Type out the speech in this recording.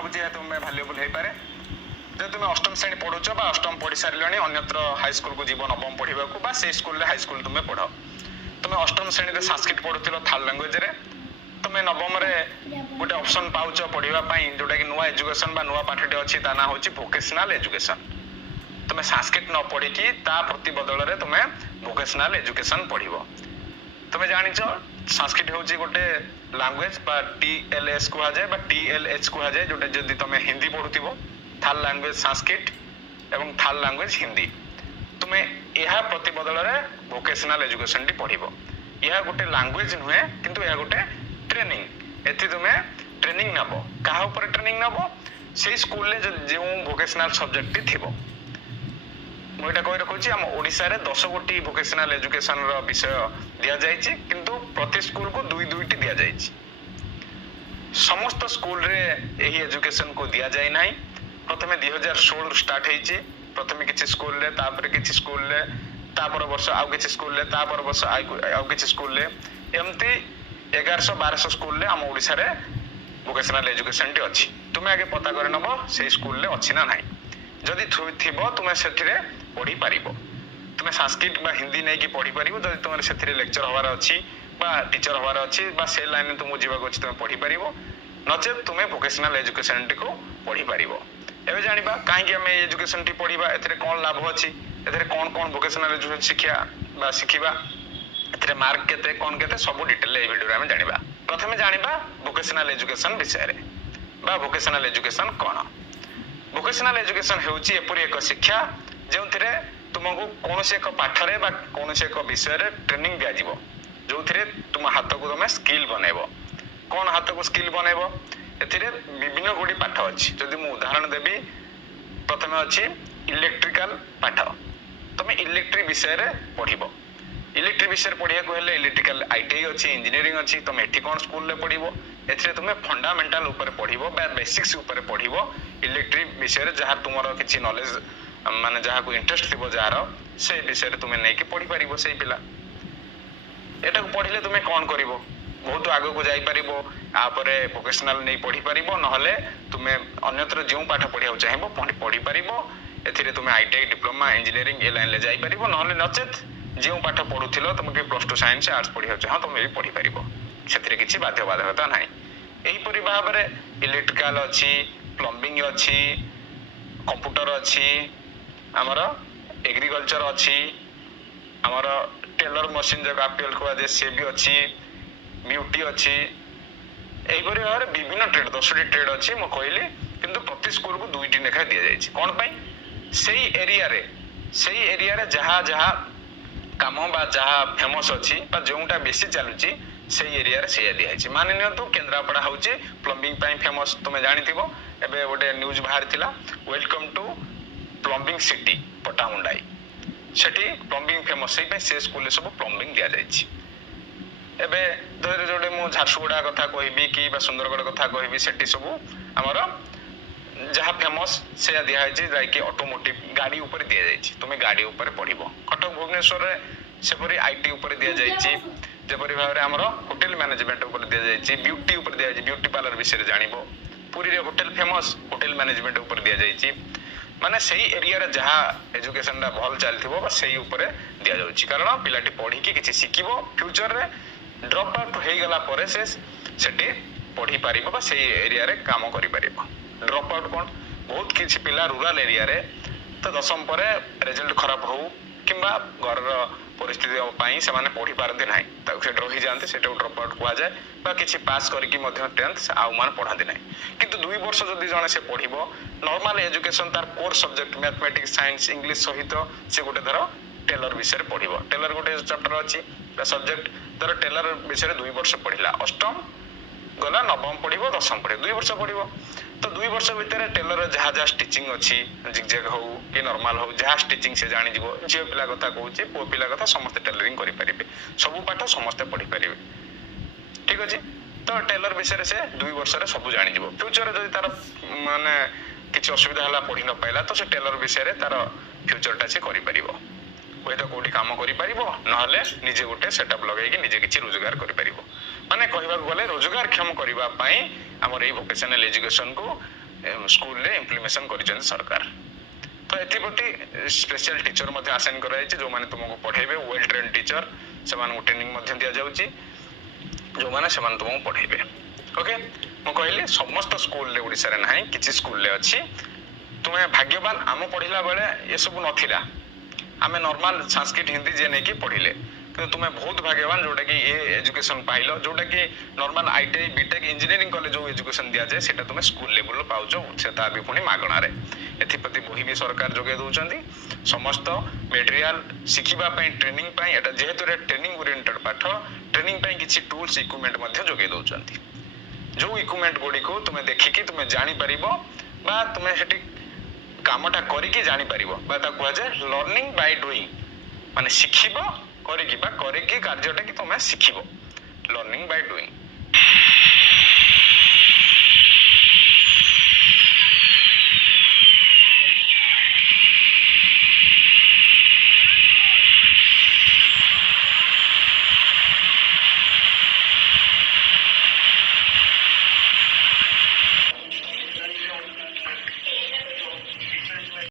भावुँ तुम्हें भैल्युएबल हो पारे जो तुम अष्टम श्रेणी पढ़ुच अष्टम पढ़ी सारे अन्यत्र हाईस्कल को जीव नवम पढ़ा से स्कूल हाईस्कल तुम्हें पढ़ तुम अष्टम श्रेणी में संस्कृत पढ़ुल थर्ड लैंग्वेज तुम्हें नवम गोटे ऑप्शन पाउच पढ़ाई जोटा कि नुआ एजुकेशन बा नुआ पाठटे अच्छी ता ना हूँ वोकेशनल एजुकेशन तुम्हें संस्कृत न पढ़ी ता प्रति बदल में तुम्हें वोकेशनल एजुकेशन पढ़ तुम्हें जान संस्कृत हूँ गोटे लैंग्वेज TLS कहुए TLH कहुए जोटा जदि तुम हिंदी पढ़ुव थर्ड लैंग्वेज संस्कृत एवं थर्ड लैंग्वेज हिंदी तुम्हें यह प्रति बदल में वोकेशनल एजुकेशन टी पढ़ यह गोटे लैंग्वेज नुहे किंतु यह गोटे ट्रेनिंग एथि तुम्हें ट्रेनिंग नब क्या ट्रेनिंग नब से स्कूल जो वोकेशनल सब्जेक्ट टी थी मुझे कही रखुच्छी आम ओडिशा रे 10 गोटी वोकेशनल एजुकेशन विषय दि जाए किंतु प्रति स्कूल को दुई दुईटी दि जाए समस्त स्कूल रे यही एजुकेशन को दि जाए ना प्रथम 2016 स्टार्ट होती प्रथम किसी स्कूल रे तापर किसी स्कूल रे तापर वर्ष आउ किसी स्कूल रे तापर वर्ष आउ किसी स्कूल रे एमती 1100-1200 स्कूल रे आम ओडिशा रे वोकेशनल एजुकेशन टी अच्छी तुम्हें आगे पता कर नब से स्कूल रे अच्छी ना ना जदि थी तुम्हें से पढ़ी पार तुम्हें संस्कृत बा हिंदी नहीं कि पढ़ी पार जब तुम से लेक्चर हबार अच्छी टीचर हबार अच्छी से लाइन तुमको जीवाक अच्छी तुम पढ़ी पार नचे तुम्हें वोकेशनल एजुकेशन टी को पढ़ी पार एवं जाना कहीं आम एजुकेशन टी पढ़ा ए कौन लाभ अच्छी ए कौन कौन वोकेशनल एजुकेशन शिक्षा शिखा ए मार्क केते कौन केते सब डिटेल ये वीडियो में जाना प्रथम जाना वोकेशनल एजुकेशन विषय में वोकेशनल एजुकेशन कौन वोकेशनल एजुकेशन होउची एपरि एक शिक्षा जो तुमको कौन से एक पाठरे बा कौन से एक विषय रे ट्रेनिंग दिया जीवो जो तुम हाथ को तुम स्किल बनैब कौन हाथ को स्किल बनैब एथिरे विभिन्न गुड़ी पाठ अच्छी जदि मु उदाहरण देवी प्रथम अच्छी इलेक्ट्रिकल पाठ तुम इलेक्ट्रिक विषय रे पढ़िब इलेक्ट्रिक विषय पढ़िया को हेले इलेक्ट्रिकल ITI अच्छी इंजीनियरिंग अच्छी तुम एठी कौन स्कूल रे पढ़िब एथिरे तुम फंडामेंटल ऊपर पढ़िब बा बेसिक्स ऊपर पढ़िब इलेक्ट्रिक विषय जहाँ तुम किसी नॉलेज माने जहाँ को इंटरेस्ट थी जार से विषय तुम नहीं कि पढ़ी पार से पिला एटा को पढ़िले तुम कौन कर बहुत आग को जापर वोकेशनल नहीं पढ़ी पार ना तुम अन्यत्र जो पाठ पढ़ा चाहब पढ़ी पार ए तुम ITI डिप्लोमा इंजीनियरिंग ए लाइन जापर ना नचेत जो पाठ पढ़ुल तुम +2 साइंस आर्ट्स पढ़ा चाह तुम भी पढ़ी पार से किसी बाध्य बाधकता ना यहीपरि भाव में इलेक्ट्रिकल अच्छी प्लम्बिंग अच्छी कंप्यूटर अच्छी आमर एग्रीकल्चर अच्छी आमर टेलर मशीन जो APL कहते सी भी अच्छी ब्यूटी अच्छी यहीपरि भाव में विभिन्न ट्रेड 10टी ट्रेड अच्छी मुझे कहली किंतु प्रति स्कूल को 2टी लेखा दि जाए कौन से एरिया रे जहाँ जहाँ काम बा जहाँ फेमस अच्छी जोटा बेसी चलुची से एरिया रे से दिखाई मान नियंतु केन्द्रापड़ा हूँ प्लम्बिंग फेमस तुम्हें जानी एबे गोटे न्यूज बाहर थिला welcome to plumbing city Pattamundai Sethi plumbing famous से स्कूल सब प्लम्बिंग दि जाए एबे धरे जोटे मु झारसुगुड़ा कथा कहबी कि सुंदरगढ़ कथा कहबी सेठी सब आमर जहाँ फेमस से दिखाई जाकि ऑटोमोटिव गाड़ी ऊपर दि जाए तुम्हें गाड़ी ऊपर पढ़ब कटक भुवनेश्वर सेपरी IT ऊपर दि जाए जपरी भाव में आमर होटेल मैनेजमेंट ऊपर दि जाए ब्यूटी ऊपर दि जाए ब्यूटी पार्लर विषय जानिब पुरी रे होटेल फेमस होटेल मैनेजमेंट ऊपर दि जाए माने सही एरिया रे जहाँ एजुकेशन भल चलथिबो से ऊपर दि जाउछि कारण पिलाटी पढ़ी किछि शिखिबो फ्यूचर रे ड्रॉप आउट हो गला परे से सेठी पढ़ी पारिबो से एरिया रे काम करि पारिबो ड्रॉप आउट कौन बहुत किसी पिला रूरल एरिया रे तो 10वीं पर रिजल्ट खराब हो किंबा घर परिस्थिति से पढ़ी पारती ना से रही जाते से ड्रप आउट कह जाए कि पास करके 10th आउ मान पढ़ाती ना किंतु 2 वर्ष जदि जड़े से पढ़ नॉर्मल एजुकेशन तार core subject mathematics science English सहित से गोटे धर टेलर विषय पढ़ टेलर गोटे चैप्टर अच्छी सब्जेक्ट धर टेलर विषय 2 वर्ष पढ़ला अष्टम गला नवम पढ़ 10th पढ़ 2 वर्ष पढ़ तो 2 वर्ष भितर टेलर जहाँ जहाँ स्टिचिंग अच्छी जिगजैग हो कि नॉर्मल हो जहाँ स्टिचिंग से जानी जीवो झील पिला कथा कहूँ पुओ पिला कथा समस्त टेलरिंग करें सब पाठ समस्ते पढ़ी पारे ठीक अच्छे तो टेलर विषय से 2 वर्ष सब जानी जीवो फ्यूचर जब तार माने किसी असुविधा है पढ़ी न पाइला तो से टेलर विषय तार फ्यूचरटा से कर हुए तो कौटी काम कर ना निजे गोटे सेटअप लगे निजे किसी रोजगार कर माने कहवाक गले रोजगार क्षम करने आमर ये वोकेशनल एजुकेशन को स्कूल रे इम्प्लीमेशन करिसेंती सरकार। तो एथिपटी स्पेशल टीचर मध्य आसाइन कराଯାଇଛି जो माने तुमको पढ़ेबे वेल ट्रेन टीचर सेमानଙ୍କୁ ट्रेनिंग मध्य दिया जाउची जो माने सेमान तुमको पढ़ेबे। ओके मु कहली समस्त स्कूल रे ओडिसा रे नाही किछि स्कूल रे अछि तुमे भाग्यवान आम पढ़िला बेले ये सब नथिला आमे नॉर्मल संस्कृत हिंदी जे नै कि पढ़िले कि तुमे बहुत भाग्यवान जोटा कि ये एजुकेशन पाइलो जोटा कि normal ITI BTech engineering college जो एजुकेशन दिया जाए सेटा तुमे स्कूल लेवल पाउचो सेटा भी पुनी मागणा रे एथिपति बही भी सरकार जोगे दउचंदी समस्त मटेरियल शिखिबा पई ट्रेनिंग पई एटा जेहेतु रे ट्रेनिंग ओरिएंटेड पाठ ट्रेनिंग पई किछि टूल्स इक्विपमेंट मध्ये जोगे दउचंदी जो इक्विपमेंट गोडी को तुमे देखि कि तुमे जानि परिबो बा तुमे हेटी कामटा करिकी जानि परिबो बा ता कुआ जे लर्निंग बाय डूइंग माने शिखिबो करिकी बा करिकी कार्यटा कि तुमे शिखिबो लर्निंग बाय डूइंग।